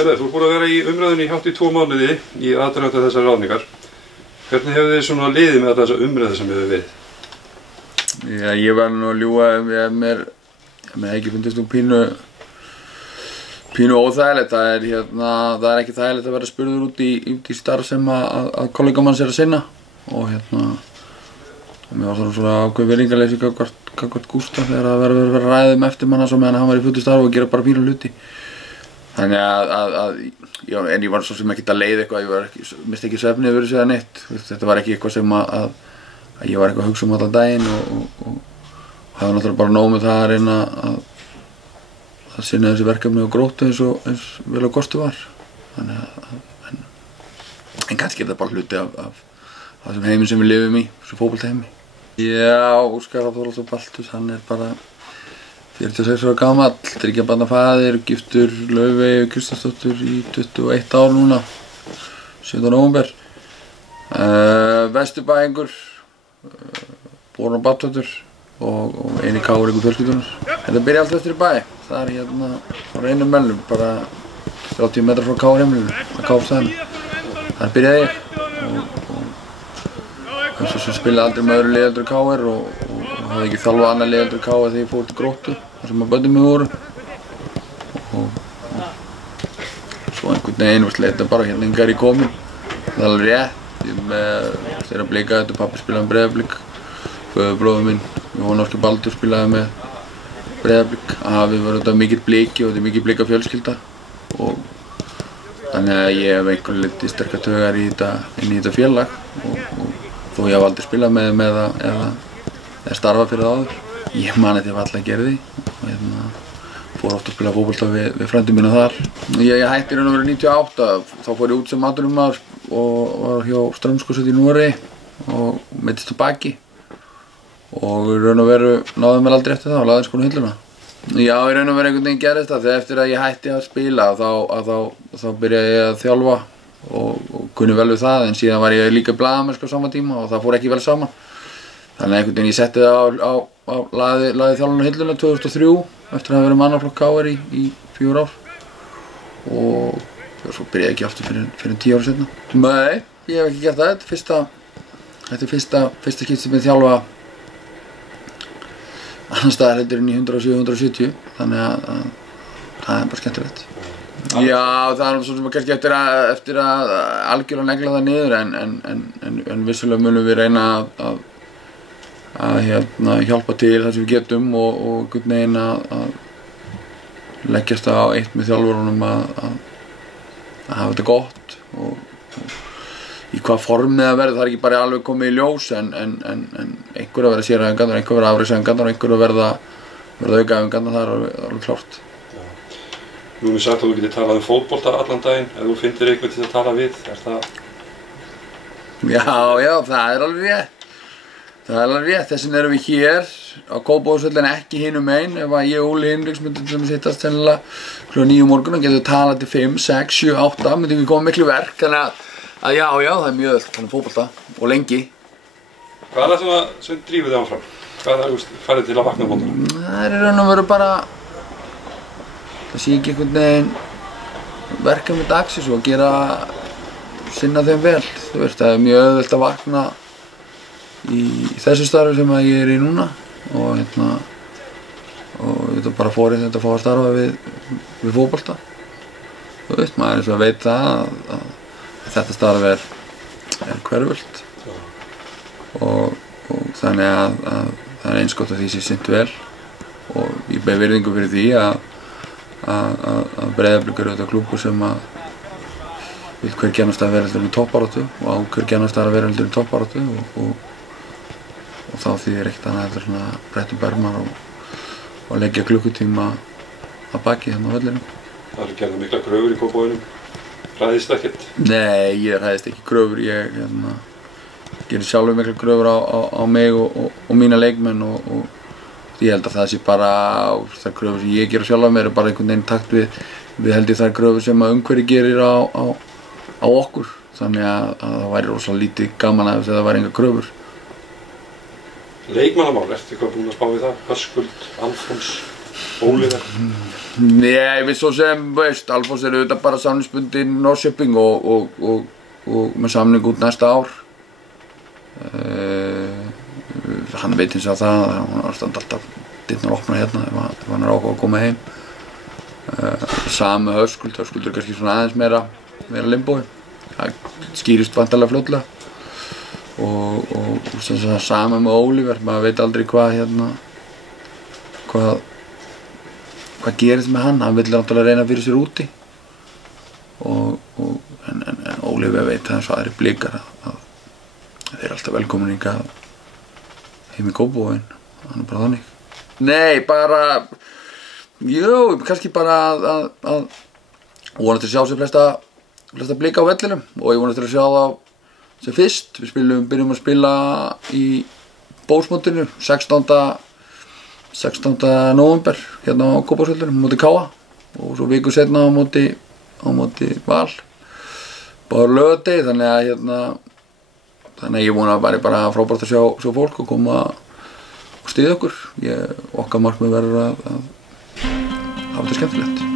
Þú ert búin að vera í umræðunni í hátt í 2 mánuði í aðdraganda þessar ráðningar. Hvernig hefur þið svona liðið með þessa umræðu sem hefur verið? Já, ég var nú að ljúga ef mér ekki fundist pínu óþægilegt. Það er ekki þægilegt að vera spurður út í starf sem að kollega manns að sinna. Og mér var svona ákveðið virðingarleysi gagnvart Gústa þegar það verður að vera ræðum eftir manna svo meðan hann var í fullu starfi og gera bara pínu hluti. Þannig en ég var svo sem ekkert að leiða eitthvað, ég misti ekki svefnið yfir þessu eða neitt. Þetta var ekki eitthvað sem að ég var eitthvað að hugsa allan daginn og hafði náttúrulega bara nóg með það að reyna að sinna þessi verkefni og Gróttu eins vel og kostur var. En kannski er þetta bara hluti af þessum heiminn sem við lifum í, þessum fótboltaheimi. Já, Óskar Þorvaldsson Baltus, hann er bara 46 ára gamall, þriggja barna faðir, giftur Laufeyju Kristjánsdóttur í 21 ár núna, 7. nóvember. Vesturbæingur, borinn og barnfæddur og eini káringur fjölskyldunar. Þetta byrja allt eftir í bæ, það er frá einum mellum, bara 30 metrar frá Káarheimilinu, að Káarstæðinu. Þar byrjaði ég og eins og sem spilaði aldrei með öðru liðeldur Káar og hafði ekki þjálfað annað liðeldur Káar þegar ég fór til Gróttu, þar sem að börnin mig voru. Og svo einhvern veginn var þetta bara hérna hingað er ég kominn. Það er alveg rétt, þegar Blika þetta, pabbi spilaði með Breiðablik, föðurbróðir minn, Jón Óskar Baldur spilaði með Breiðablik. Afi var auðvitað mikill Bliki og þetta er mikill Blika fjölskylda. Og þannig að ég hef einhvern liti sterkar taugar inn í þetta félag og þó ég hef aldrei spilað með eða starfað fyrir það áður. Ég man þetta varla að gera því og fór oft að spila fótbolta við frændur mína þar. Ég hætti í raun og veru 98, þá fór ég út sem atvinnumaður og var hjá Strömskosset í Noregi og meiddist á baki. Og í raun og veru náði mér aldrei eftir það og lagði skóna hilluna. Já, í raun og veru einhvern veginn gerðist það þegar eftir að ég hætti að spila þá byrjaði ég að þjálfa og kunni vel við það, en síðan var ég líka blaðamennska á sama tíma og það fór ekki vel saman. Þannig að einhvern veginn ég setti það lagði þjálfun á hilluna 2003 eftir að hafa verið mannaflokk Káar í 4 ár og svo byrjaði ég ekki aftur fyrir 10 ára seinna. Nei, ég hef ekki gert það. Þetta er fyrsta skipti sem ég þjálfa annar staðar heldur en í 107-170, þannig að það er bara skemmtilegt. Já, það er svo sem kannski eftir að algjörlega negla það niður en vissulega munum við reyna að hjálpa til það sem við getum og einhvern veginn að leggjast á eitt með þjálfurunum að hafa þetta gott og í hvað formið það verður, það er ekki bara alveg komið í ljós en einhver að vera séræfingarnar, einhver að vera afreksæfingarnar og einhver að verða aukaæfingarnar, það er alveg klárt. Nú er sagt að þú getur talað fótbolta allan daginn, ef þú finnir einhvern til að tala við, er það? Já, það er alveg rétt. Það er alveg rétt, þess vegna erum við hér á Kópavogsvelli ekki hinum megin. Ef að ég og Óli Hinriks myndum til að hittast sennilega kl. 9 morgun og getum talað til 5, 6, 7, 8, myndum við koma miklu verk. Þannig að já, það er mjög öll að tala fótbolta og lengi. Hvað er það sem drífur þig áfram? Hvað er það færið til að vakna á mótana? Það er í raun og veru bara það sé ekki einhvern veginn verkefni dagsins og sinna þeim vel. Þú veist, það er mjög auðvelt að vakna í þessu starfi sem ég er í núna og þetta bara fór þetta að fá að starfa við fótbolta. Þú veist, maður eins og veit það að þetta starf er hverfult og þannig að það er eins gott að því sé sinnt vel og ég ber virðingu fyrir því að Breiðablik er auðvitað klúbbur sem vill hver gjarnast að vera heldur í toppbaráttu og á hver gjarnast að vera heldur í toppbaráttu og þá þýðir ekkert annað heldur svona brettum bermar og leggja klukkutíma að baki hérna á vellinum. Það eru gerðar mikla kröfur í Kópavoginum. Hræðist ekkert? Nei, ég hræðist ekki kröfur. Ég gerir sjálfur mikla kröfur á mig og mína leikmenn og ég held að það sé bara þær kröfur sem ég gera sjálf af mér er bara einhvern veginn takt við held ég þær kröfur sem að umhverfi gerir á okkur. Þannig að það væri rosalega lítið gaman ef það væri enga kröfur. Leikmannamál, ertu eitthvað búinn að spá í það? Höskuld, Alfons? Óliðar? Nei, við svo sem, veist, Alfoss er auðvitað bara samningsbundinn Norrköping og með samning út næsta ár. Hann veit hins að það, hann er standa alltaf dyrnar opna hérna ef hann er áhuga að koma heim. Sama Höskuld er kannski svona aðeins meira limbói. Það skýrist vantarlega fljótlega. Og sama með Oliver, maður veit aldrei hvað gerist með hann vill náttúrulega reyna fyrir sér úti. En Oliver veit það eins og aðrir Blikar að þeir eru alltaf velkomin hingað heim í Kópavoginn, hann er bara þannig. Nei, kannski bara að vonast til að sjá sér flesta Blika á vellinum og ég vonast til að sjá það sem fyrst. Við byrjum að spila í Bósmótinu 16. nóvember hérna á Kópavogsvellinum á móti Káa og svo viku seinna á móti Val bara á laugardegi, þannig að ég vona að það væri bara frábært að sjá fólk og koma og styðja okkur. Okkar markmið verður að hafa þetta skemmtilegt.